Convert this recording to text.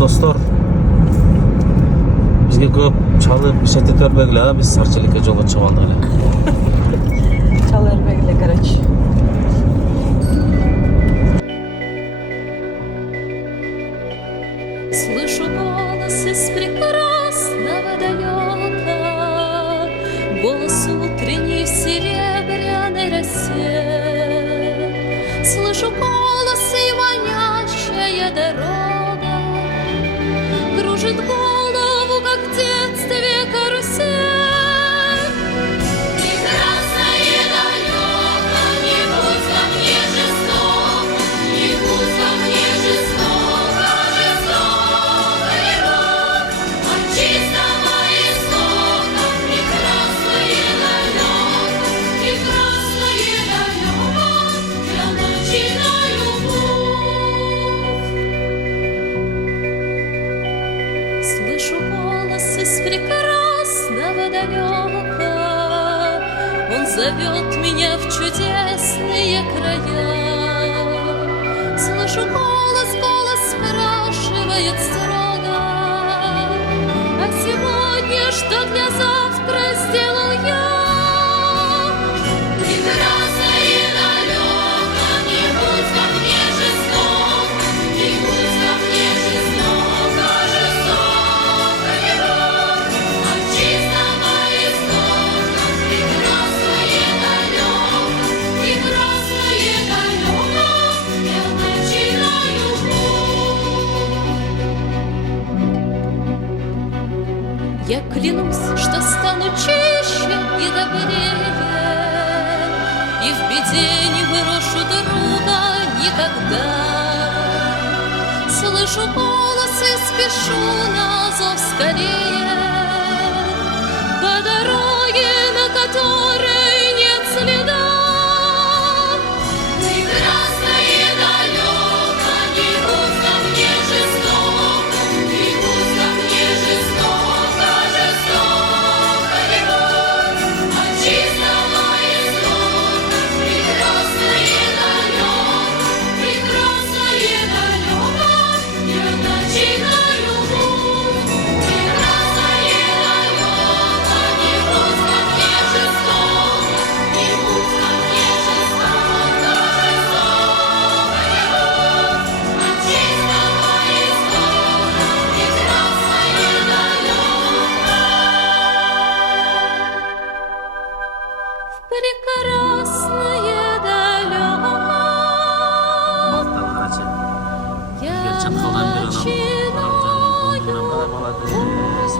dostlar. Bizge көп çalıp işaret vermegile, biz sarçılıkka жолго чыгандык эле. Чал эрбегиле, короче. Слышу голос из прекрасного далека, голос утренний в серебряной росе. Слышу голос и манящая дорога кружит голову, как в детстве карусель. Прекрасное далеко, не будь ко мне жестоко, не будь ко мне жестоко, жестоко его. От чистого истока прекрасное далеко, я начинаю путь. Слышу голос из прекрасного далека, он зовет меня в чудесные края. Слышу голос, голос спрашивает строго: а сегодня что для завтра сделал я? Прекрасное далеко, не будь ко мне жестоко, не будь ко мне жестоко, жестоко его. От чистого истока прекрасное далеко, я начинаю путь. Я клянусь, что стану чище и добрее, и в беде не брошу друга никогда. Слышу голос и спешу на зов скорее, по дороге, на которой нет следа. Прекрасное далеко, не будь ко мне жестоко, не будь ко мне жестоко, жестоко его. От чистого истока прекрасное далеко, я начинаю путь. Прекрасное далеко, не будь ко мне жестоко, не будь ко мне жестоко, жестоко его. От чистого истока прекрасное далеко. Прекрасное далеко я начинаю. Молодец,